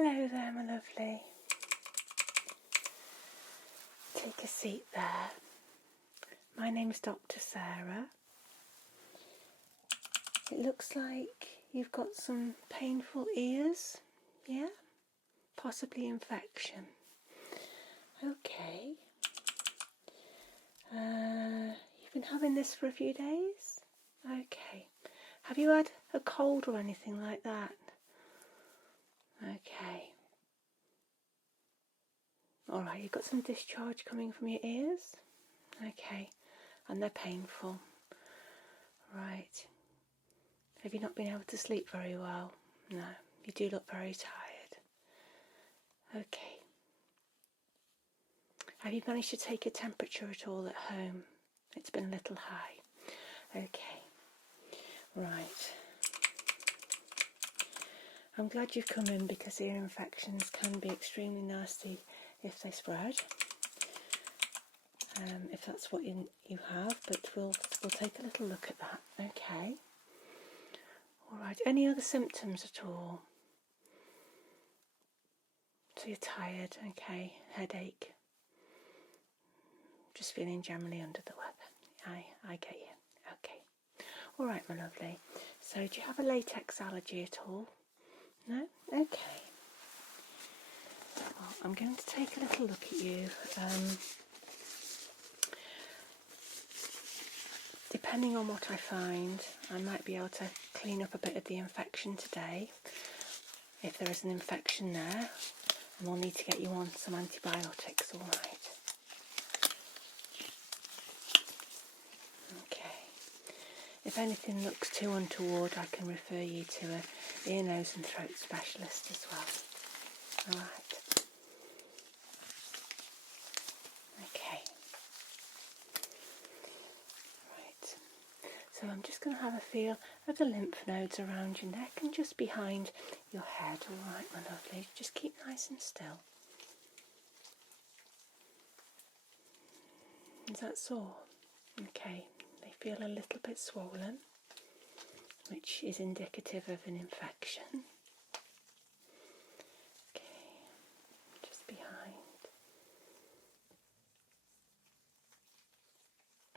Hello there, my lovely. Take a seat there. My name's Dr. Sarah. It looks like you've got some painful ears, yeah? Possibly infection. Okay. You've been having this for a few days? Okay. Have you had a cold or anything like that? Okay. Alright, you've got some discharge coming from your ears? Okay. And they're painful. Right. Have you not been able to sleep very well? No. You do look very tired. Okay. Have you managed to take a temperature at all at home? It's been a little high. Okay. Right. I'm glad you've come in because ear infections can be extremely nasty if they spread. If that's what you have, but we'll take a little look at that. Okay. All right. Any other symptoms at all? So you're tired. Okay. Headache. Just feeling generally under the weather. I get you. Okay. All right, my lovely. So do you have a latex allergy at all? No? Okay. Well, I'm going to take a little look at you. Depending on what I find, I might be able to clean up a bit of the infection today. If there is an infection there, and we'll need to get you on some antibiotics, all right? Okay. If anything looks too untoward, I can refer you to an ear, nose and throat specialist as well. All right. Okay. Right. So I'm just going to have a feel of the lymph nodes around your neck and just behind your head. All right, my lovely. Just keep nice and still. Is that sore? Okay. They feel a little bit swollen, which is indicative of an infection. Okay. Just behind.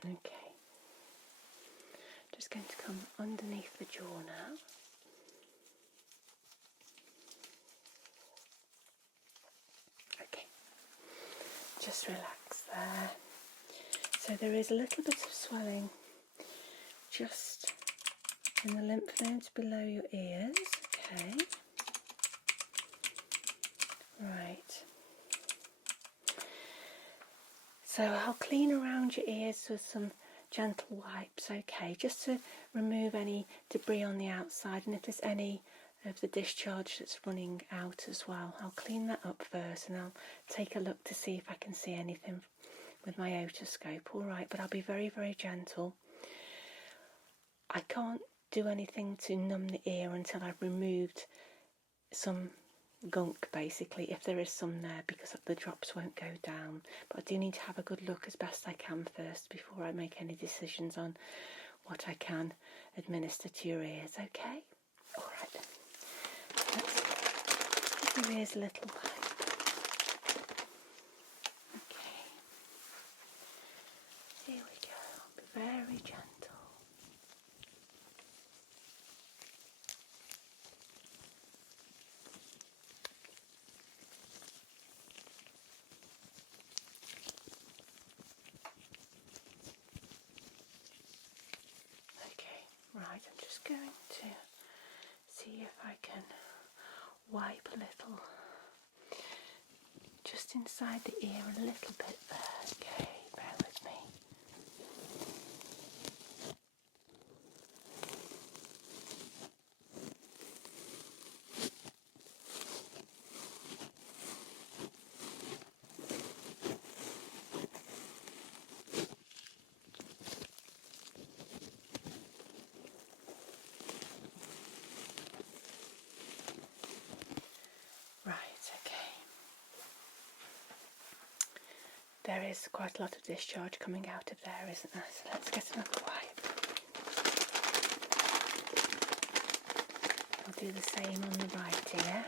Okay. Just going to come underneath the jaw now. Okay. Just relax there. So there is a little bit of swelling just in the lymph nodes below your ears. Okay. Right. So I'll clean around your ears with some gentle wipes, okay, just to remove any debris on the outside, and if there's any of the discharge that's running out as well, I'll clean that up first and I'll take a look to see if I can see anything with my otoscope. All right, but I'll be very, very gentle. I can't do anything to numb the ear until I've removed some gunk, basically, if there is some there, because the drops won't go down. But I do need to have a good look as best I can first before I make any decisions on what I can administer to your ears, okay? All right then. Let's give your ears a little wipe. Okay. Here we go. I'll be very gentle. Right, I'm just going to see if I can wipe a little just inside the ear a little bit there. Okay, bear with me. There is quite a lot of discharge coming out of there, isn't there? So let's get another wipe. I'll do the same on the right ear.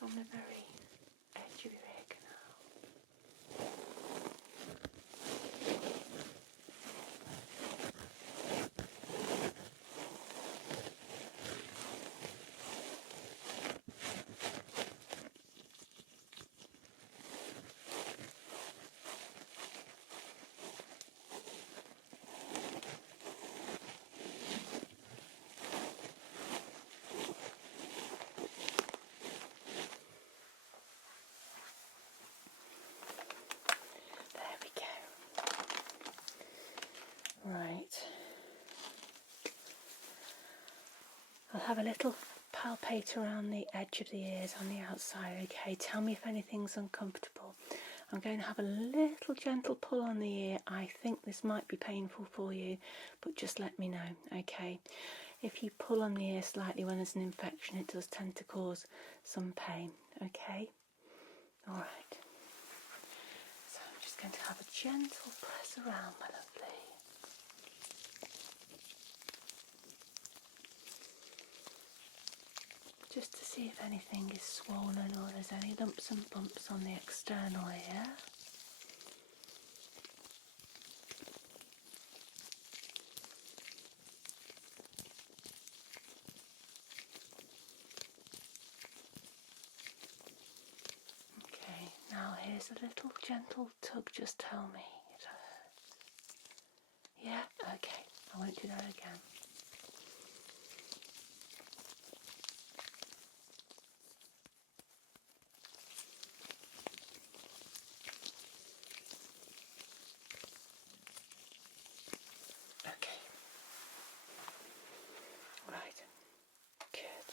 just on the very edge of your ear canal. There we go. Right. I'll have a little palpate around the edge of the ears on the outside, okay? Tell me if anything's uncomfortable. I'm going to have a little gentle pull on the ear. I think this might be painful for you, but just let me know, okay? If you pull on the ear slightly when there's an infection, it does tend to cause some pain, okay? All right. So I'm just going to have a gentle press around, my lovely. Just to see if anything is swollen or there's any lumps and bumps on the external ear. Okay, now here's a little gentle tug, just tell me it hurts. Yeah? Okay, I won't do that again. Okay. Right. Good.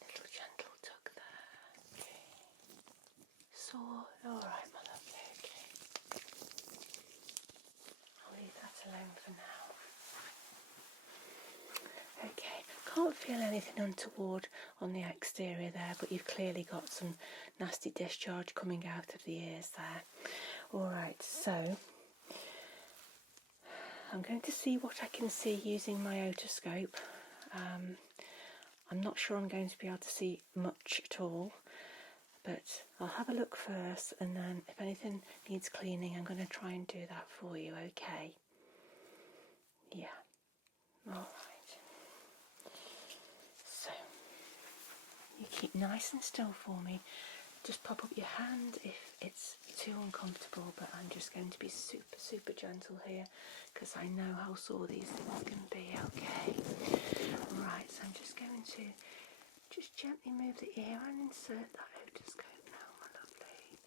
Little gentle tug there. Okay. Sore. Alright, my lovely. Okay. I'll leave that alone for now. Okay. Can't feel anything untoward on the exterior there, but you've clearly got some nasty discharge coming out of the ears there. Alright, so I'm going to see what I can see using my otoscope. I'm not sure I'm going to be able to see much at all, but I'll have a look first, and then if anything needs cleaning, I'm going to try and do that for you, okay? Yeah. Alright. So, you keep nice and still for me. Just pop up your hand if it's too uncomfortable, but I'm just going to be super, super gentle here because I know how sore these things can be, okay? Right, so I'm just going to just gently move the ear and insert that otoscope now, my lovely.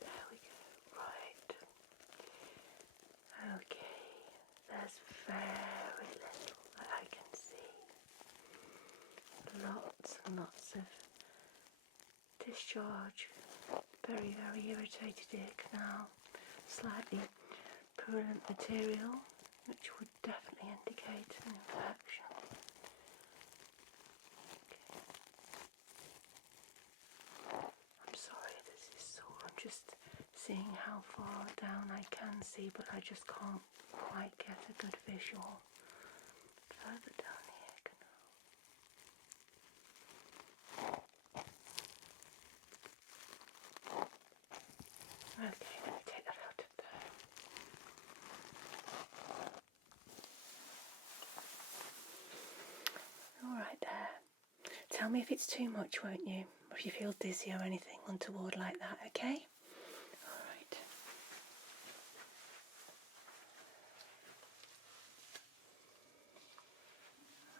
There we go, right. Okay, there's very little that I can see. Lots and lots of discharge, very, very irritated ear canal, slightly purulent material, which would definitely indicate an infection. Okay. I'm sorry this is sore, I'm just seeing how far down I can see, but I just can't quite get a good visual further down the ear canal. Okay, let me take that out of there. Alright there. Tell me if it's too much, won't you? Or if you feel dizzy or anything untoward like that, okay? Alright.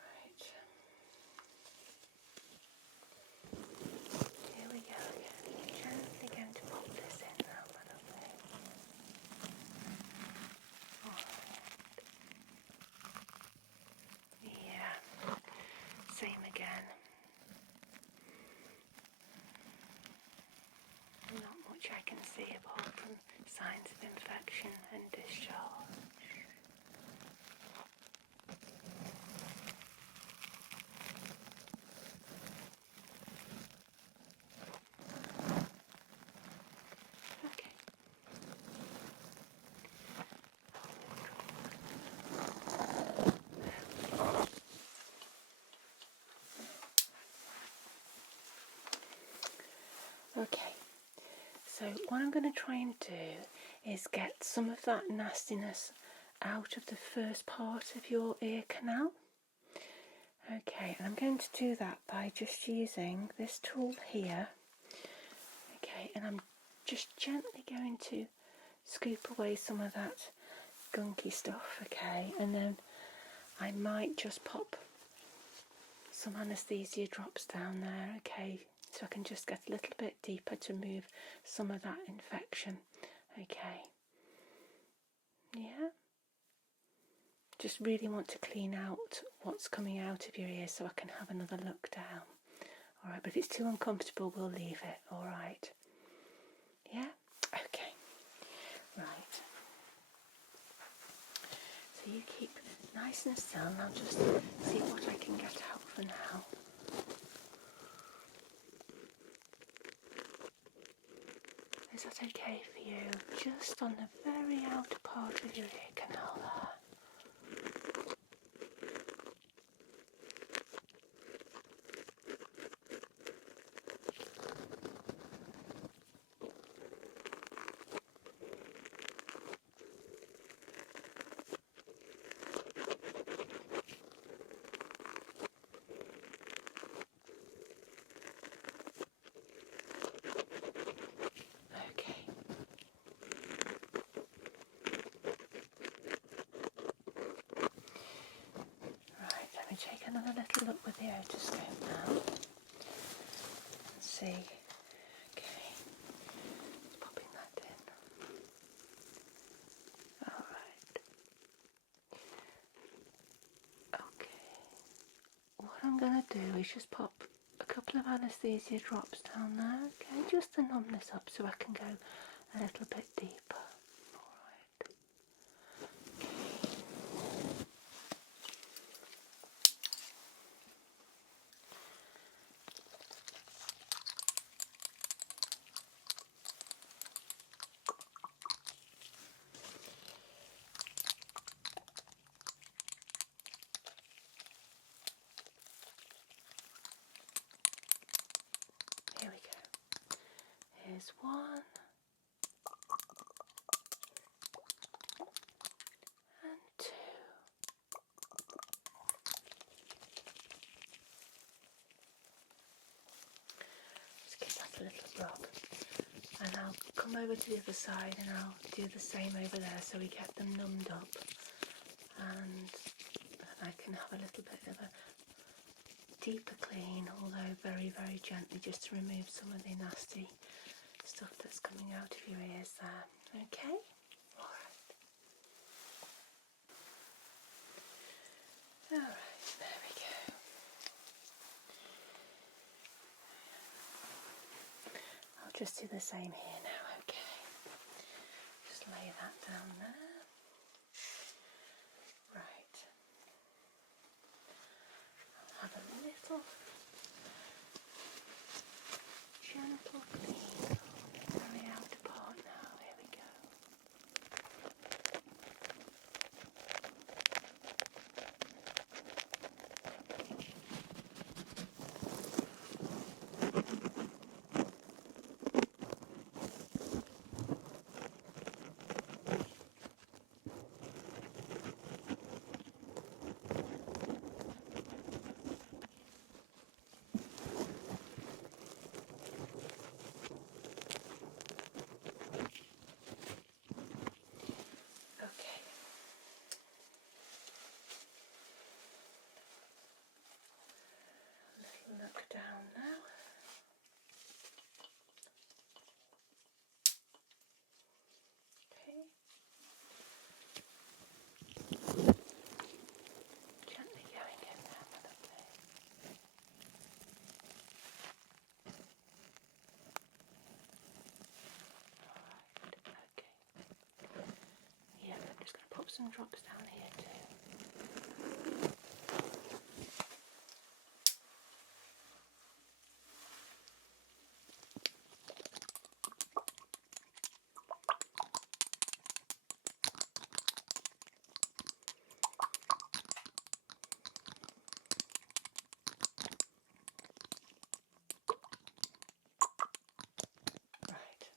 Right. Here we go again. Gently going to pop this in now, my lovely. Alright. So what I'm going to try and do is get some of that nastiness out of the first part of your ear canal. Okay, and I'm going to do that by just using this tool here. Okay, and I'm just gently going to scoop away some of that gunky stuff, okay, and then I might just pop some anaesthesia drops down there, okay, so I can just get a little bit deeper to move some of that infection, okay. Yeah, just really want to clean out what's coming out of your ear so I can have another look down. Alright, but if it's too uncomfortable, we'll leave it, alright. Yeah? Okay. Right. So you keep nice and still and I'll just see what I can get out for now. Is that okay for you? Just on the very outer part of your ear canal there. Take another little look with the otoscope now and see. Okay, just popping that in. Alright. Okay. What I'm going to do is just pop a couple of anaesthesia drops down there, okay, just to numb this up so I can go a little bit deeper. Alright. Here we go. Here's one. And two. Just give that a little rub. And I'll come over to the other side and I'll do the same over there so we get them numbed up. And I can have a little bit of a deeper clean, although very, very gently, just to remove some of the nasty stuff that's coming out of your ears there. Okay? Alright. Alright, there we go. I'll just do the same here now, okay? Just lay that down there. Right. I'll have a little gentle clean on the very outer part now. Here we go. Look down now. Okay. Gently going in there, my lovely. Alright, okay. Yeah, I'm just going to pop some drops down here too. Right,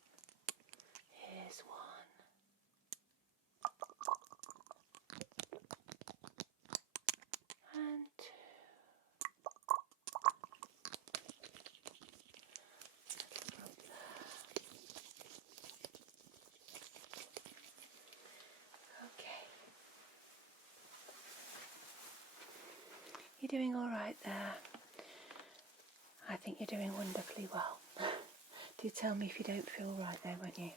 You're doing all right there. I think you're doing wonderfully well. Do tell me if you don't feel right there, won't you?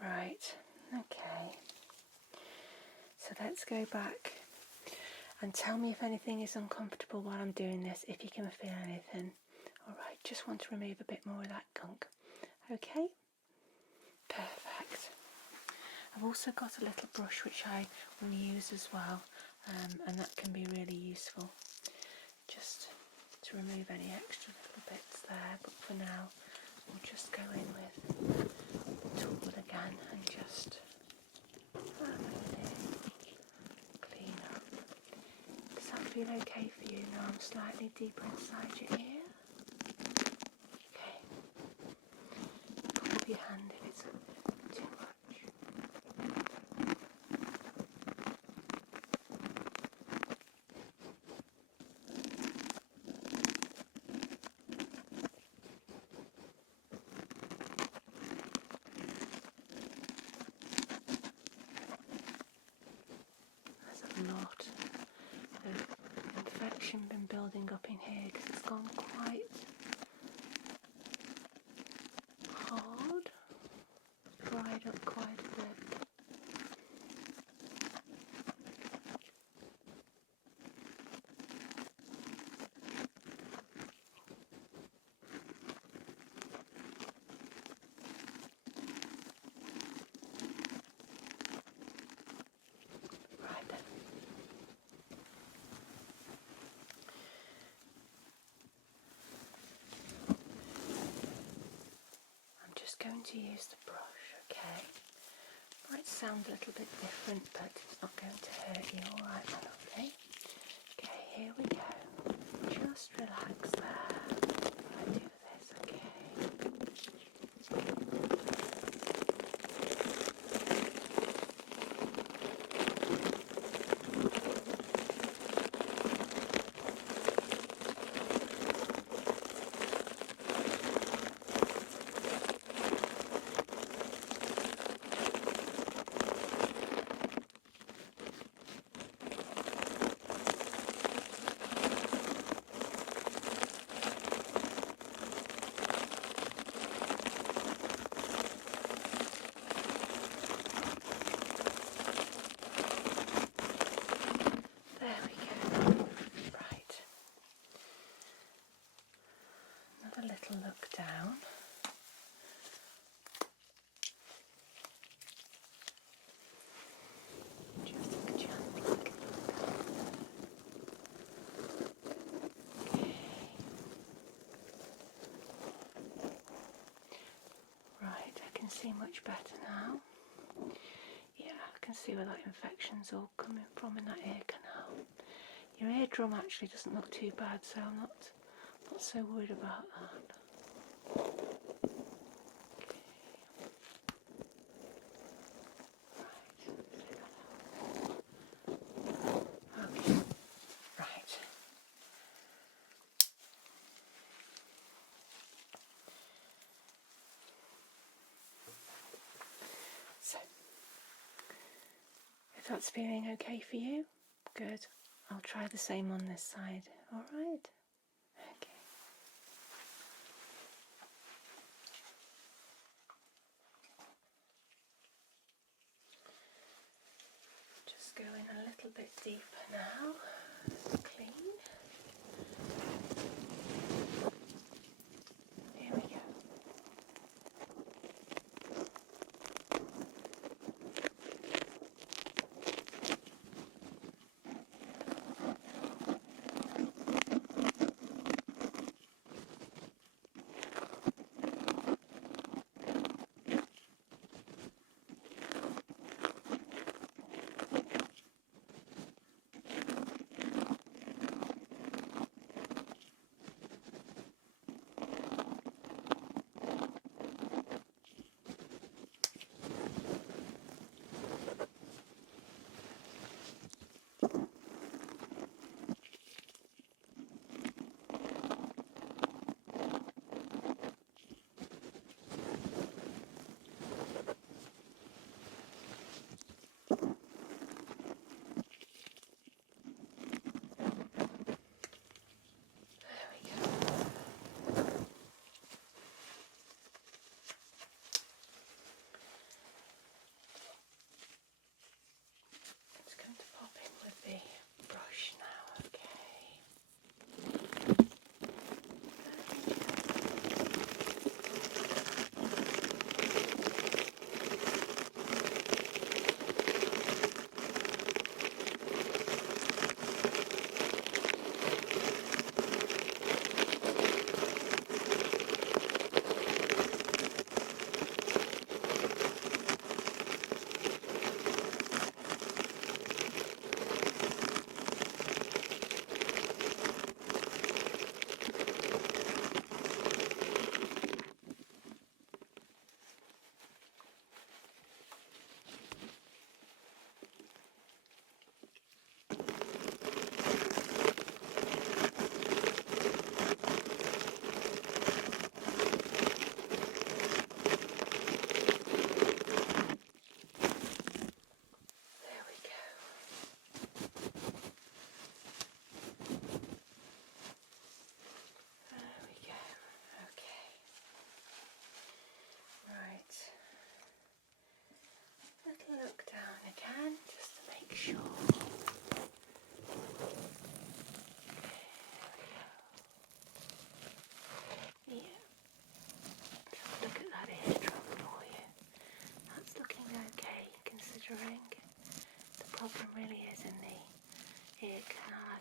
Right, okay. So let's go back and tell me if anything is uncomfortable while I'm doing this, if you can feel anything. Alright, just want to remove a bit more of that gunk. Okay? Perfect. I've also got a little brush which I will use as well, and that can be really useful just to remove any extra little bits there, but for now we'll just go in with the tool again and just clean up. Does that feel okay for you now? I'm slightly deeper inside your ear. Okay. Pull with your hand if it's too much. There's a lot of infection been building up in here because it's gone quite hard, dried up quite a bit. Right then. I'm just going to use the brush, okay? Might sound a little bit different, but it's not going to hurt you. Alright, my lovely. Okay, here we go. Just relax there. I do this, okay? There we go. Right. Another little look down. Just a gentle look down. Okay. Right, I can see much better now. Yeah, I can see where that infection's all coming from in that ear canal. Your eardrum actually doesn't look too bad, so I'm not so worried about that. Okay, right. So, if that's feeling okay for you, good. I'll try the same on this side. Alright? Okay. Just go in a little bit deeper now. Clean. Here we go.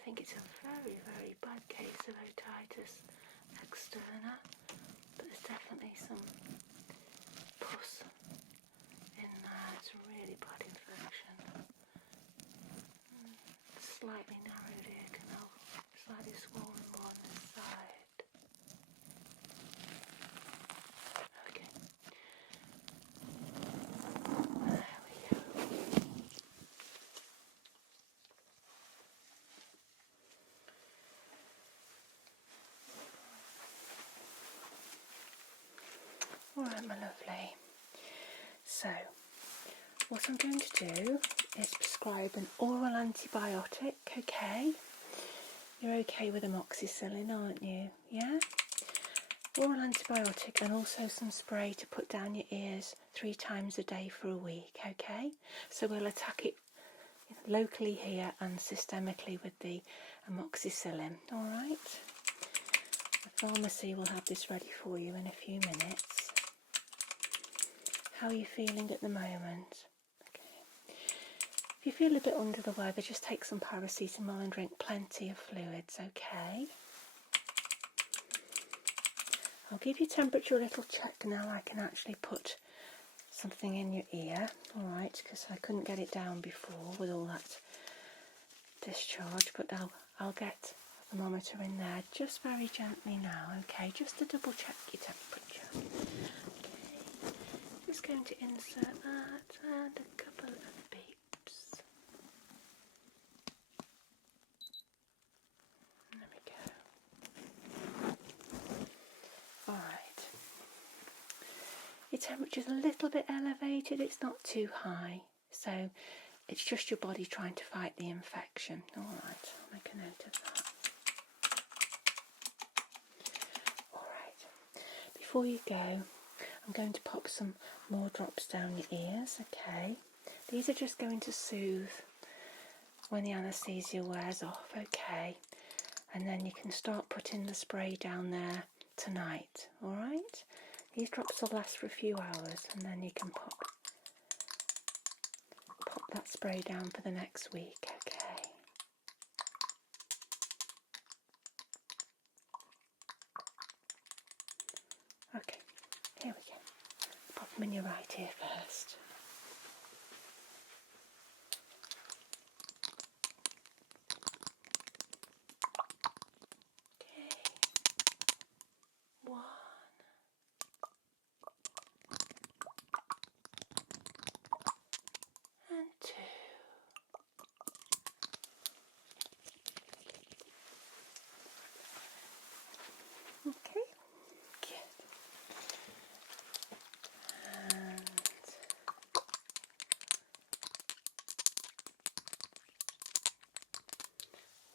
think it's a very, very bad case of otitis externa, but there's definitely some pus in there. It's a really bad infection. Slightly narrowed ear canal, slightly swollen one on this side. Okay. There we go. Alright, my lovely. So, what I'm going to do is prescribe an oral antibiotic, okay? You're okay with amoxicillin, aren't you? Yeah? Oral antibiotic and also some spray to put down your ears 3 times a day for a week, okay? So we'll attack it locally here and systemically with the amoxicillin, alright? The pharmacy will have this ready for you in a few minutes. How are you feeling at the moment? Okay. If you feel a bit under the weather, just take some paracetamol and drink plenty of fluids, okay? I'll give you temperature a little check now. I can actually put something in your ear, alright, because I couldn't get it down before with all that discharge, but I'll get a thermometer in there just very gently now, okay, just to double check your temperature. Okay, just going to insert that and a couple of beeps. There we go. Alright. Your temperature's a little bit elevated, it's not too high, so it's just your body trying to fight the infection. Alright, I'll make a note of that. Alright, before you go, I'm going to pop some more drops down your ears, okay? These are just going to soothe when the anaesthesia wears off, okay? And then you can start putting the spray down there tonight, alright? These drops will last for a few hours and then you can pop that spray down for the next week, okay? Okay, here we go. Pop them in your right ear first. Okay. 1. And 2. Okay, good. And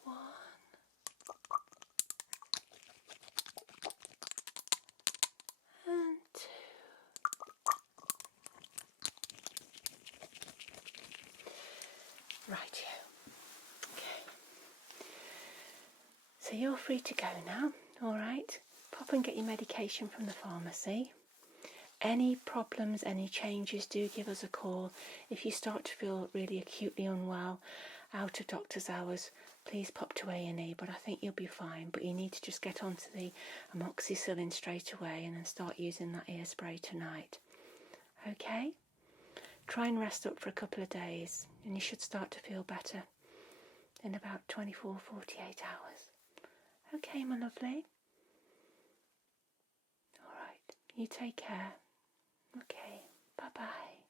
1. And 2. Right, okay. So you're free to go now, alright? Pop and get your medication from the pharmacy. Any problems, any changes, do give us a call. If you start to feel really acutely unwell, out of doctor's hours, please pop to A&E, but I think you'll be fine. But you need to just get onto the amoxicillin straight away and then start using that ear spray tonight. Okay? Try and rest up for a couple of days and you should start to feel better in about 24, 48 hours. Okay, my lovely? Alright, you take care. Okay, bye-bye.